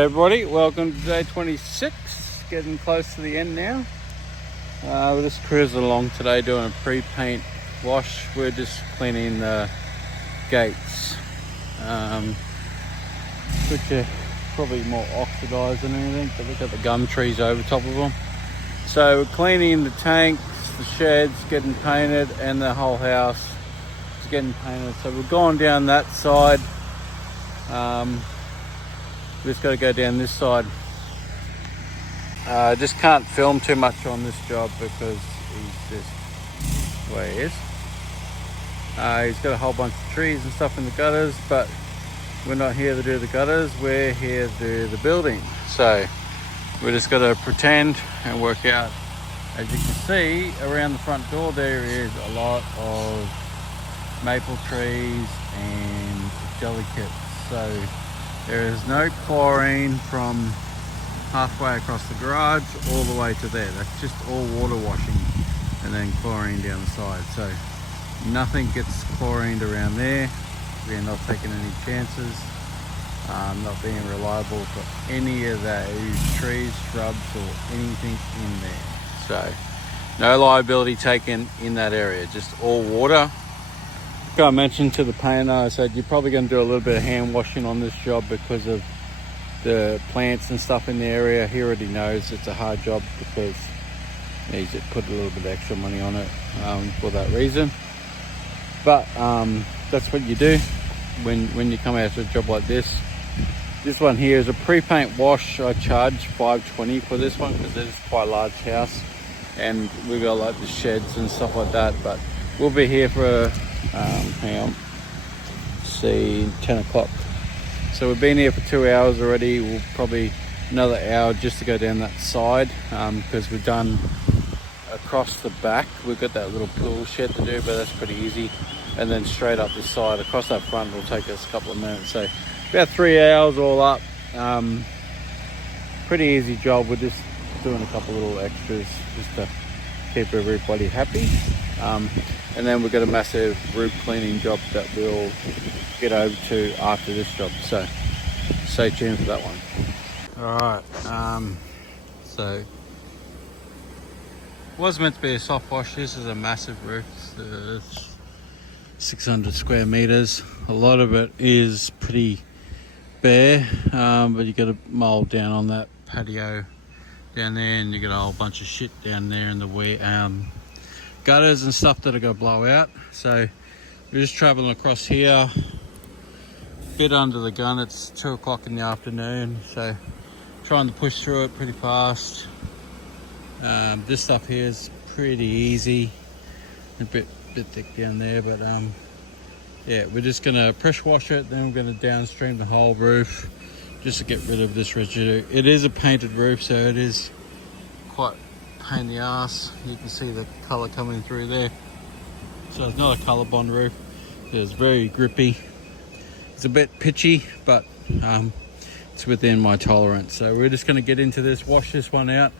Hey everybody, welcome to day 26, getting close to the end now. We're just cruising along today doing a pre-paint wash. We're just cleaning the gates, which are probably more oxidized than anything, but look at the gum trees over top of them. So we're cleaning the tanks, the sheds, getting painted, and the whole house is getting painted. So we're going down that side. We just got to go down this side. I just can't film too much on this job because he's just the way he is. He's got a whole bunch of trees and stuff in the gutters, but we're not here to do the gutters, we're here to do the building. So we're just got to pretend and work out. As you can see, around the front door there is a lot of maple trees and jellycats. So there is no chlorine from halfway across the garage all the way to there. That's just all water washing and then chlorine down the side. So nothing gets chlorined around there. We're not taking any chances. Not being reliable for any of those trees, shrubs or anything in there. So no liability taken in that area, just all water. Like I mentioned to the painter, I said you're probably going to do a little bit of hand washing on this job because of the plants and stuff in the area. He already knows it's a hard job because he needs to put a little bit of extra money on it for that reason. But that's what you do when you come out to a job like this. This one here is a pre-paint wash. I charge $5.20 for this one because it's quite a large house and we've got like the sheds and stuff like that. But we'll be here for hang on, see, 10 o'clock. So we've been here for 2 hours already. We'll probably another hour just to go down that side because we've done across the back. We've got that little pool shed to do, but that's pretty easy. And then straight up the side across that front will take us a couple of minutes. So about 3 hours all up. Pretty easy job. We're just doing a couple little extras just to keep everybody happy. And then we've got a massive roof cleaning job that we'll get over to after this job. So stay tuned for that one. All right. So it was meant to be a soft wash. This is a massive roof. It's 600 square meters. A lot of it is pretty bare, but you got to mold down on that patio down there, and you got a whole bunch of shit down there in the gutters and stuff that are going to blow out. So we're just traveling across here, bit under the gun. It's 2 o'clock in the afternoon, so trying to push through it pretty fast. This stuff here is pretty easy, a bit thick down there, but yeah, we're just gonna pressure wash it, then we're gonna downstream the whole roof just to get rid of this residue. It is a painted roof, so it is quite a pain in the ass. You can see the color coming through there. So it's not a color bond roof. It's very grippy. It's a bit pitchy, but it's within my tolerance. So we're just gonna get into this, wash this one out.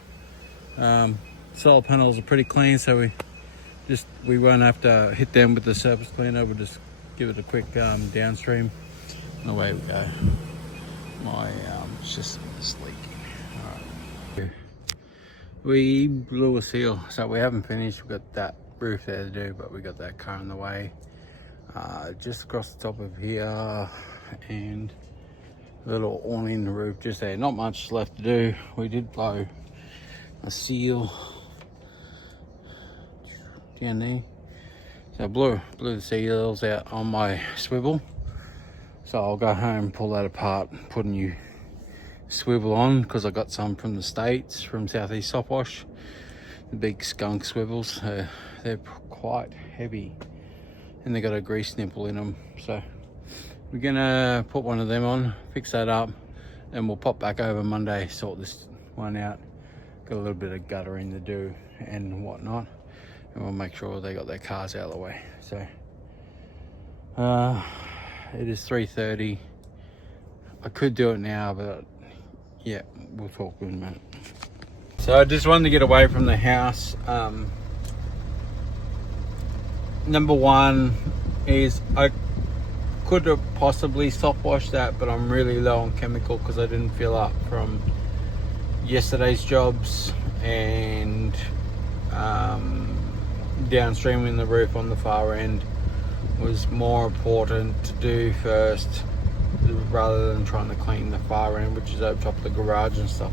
Solar panels are pretty clean, so we won't have to hit them with the surface cleaner. We'll just give it a quick downstream, and away we go. My system is leaking. All right. We blew a seal, so we haven't finished. We've got that roof there to do, but we got that car in the way. Just across the top of here, and a little awning in the roof just there. Not much left to do. We did blow a seal down there. So I blew the seals out on my swivel. So I'll go home, pull that apart, put a new swivel on because I got some from the States, from Southeast Softwash. The big skunk swivels, they're quite heavy and they got a grease nipple in them. So we're gonna put one of them on, fix that up, and we'll pop back over Monday, sort this one out. Got a little bit of guttering to do and whatnot, and we'll make sure they got their cars out of the way. So it is 3:30. I could do it now, but yeah, we'll talk in a minute. So I just wanted to get away from the house. Number one is I could have possibly soft washed that, but I'm really low on chemical because I didn't fill up from yesterday's jobs, and downstreaming the roof on the far end was more important to do first rather than trying to clean the far end, which is over top of the garage and stuff.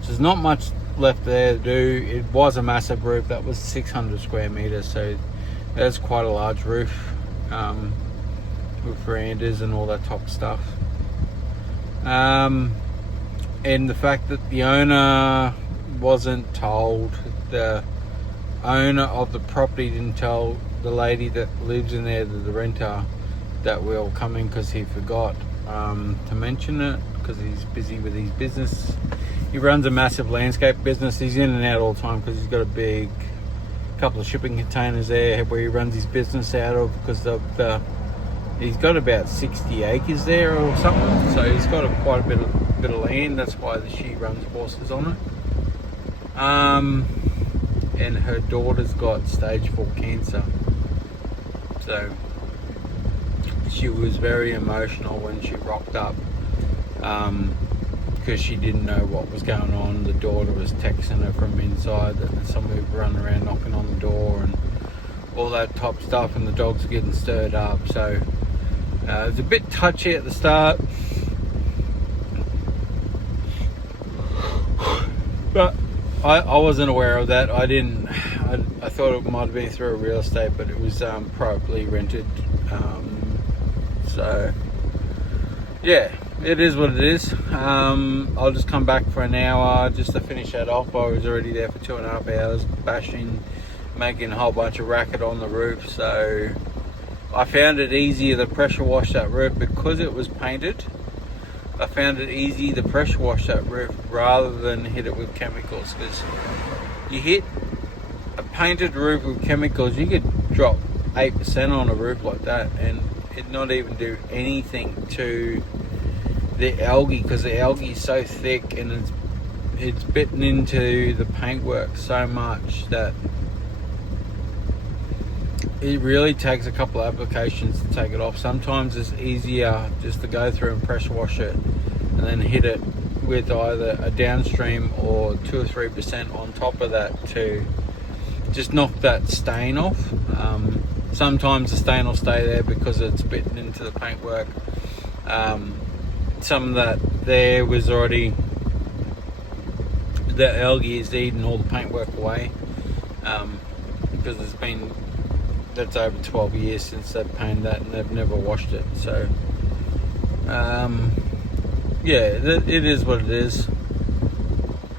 So there's not much left there to do. It was a massive roof. That was 600 square meters, so that's quite a large roof, with verandas and all that type of stuff. And the fact that the owner wasn't told, the owner of the property didn't tell the lady that lives in there, the renter, that we were coming, because he forgot to mention it, because he's busy with his business. He runs a massive landscape business. He's in and out all the time because he's got a big couple of shipping containers there where he runs his business out of, because of he's got about 60 acres there or something, so he's got quite a bit of land. That's why she runs horses on it. And her daughter's got stage 4 cancer, so she was very emotional when she rocked up, because she didn't know what was going on. The daughter was texting her from inside that somebody was running around knocking on the door and all that type of stuff, and the dogs were getting stirred up. So it was a bit touchy at the start, but I wasn't aware of that. I thought it might have been through a real estate, but it was probably rented. So yeah, it is what it is. I'll just come back for an hour just to finish that off. I was already there for 2.5 hours bashing, making a whole bunch of racket on the roof. So I found it easier to pressure wash that roof because it was painted. I found it easy to pressure wash that roof rather than hit it with chemicals, because you hit a painted roof with chemicals, you could drop 8% on a roof like that and it not even do anything to the algae, because the algae is so thick and it's bitten into the paintwork so much that it really takes a couple of applications to take it off. Sometimes it's easier just to go through and pressure wash it and then hit it with either a downstream or 2 or 3% on top of that to just knock that stain off. Sometimes the stain will stay there because it's bitten into the paintwork. Some of that there was already, the algae is eating all the paintwork away, because it's been, that's over 12 years since they've painted that and they've never washed it. So yeah, it is what it is.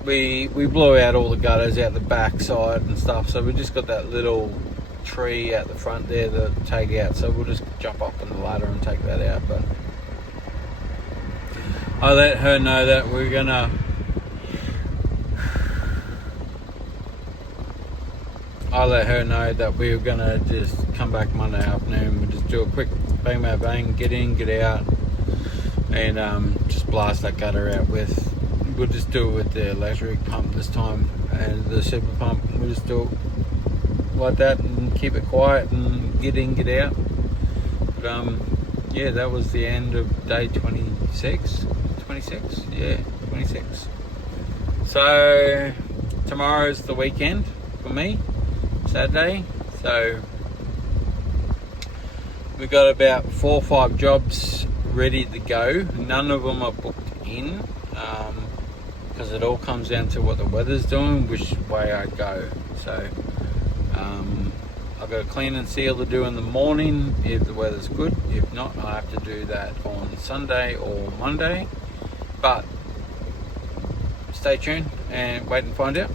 We blew out all the gutters out the back side and stuff, so we just got that little tree out the front there to take out, so we'll just jump up on the ladder and take that out. But I let her know that we're gonna we were gonna just come back Monday afternoon. We'll just do a quick bang bang bang, get in, get out, and just blast that gutter out with, we'll just do it with the electric pump this time, and the super pump. We'll just do it like that and keep it quiet and get in, get out. But yeah, that was the end of day 26. Yeah, 26. So tomorrow's the weekend for me, Saturday. So we got about 4 or 5 jobs ready to go. None of them are booked in, because it all comes down to what the weather's doing, which way I go. So I've got a clean and seal to do in the morning if the weather's good. If not, I have to do that on Sunday or Monday. But stay tuned and wait and find out.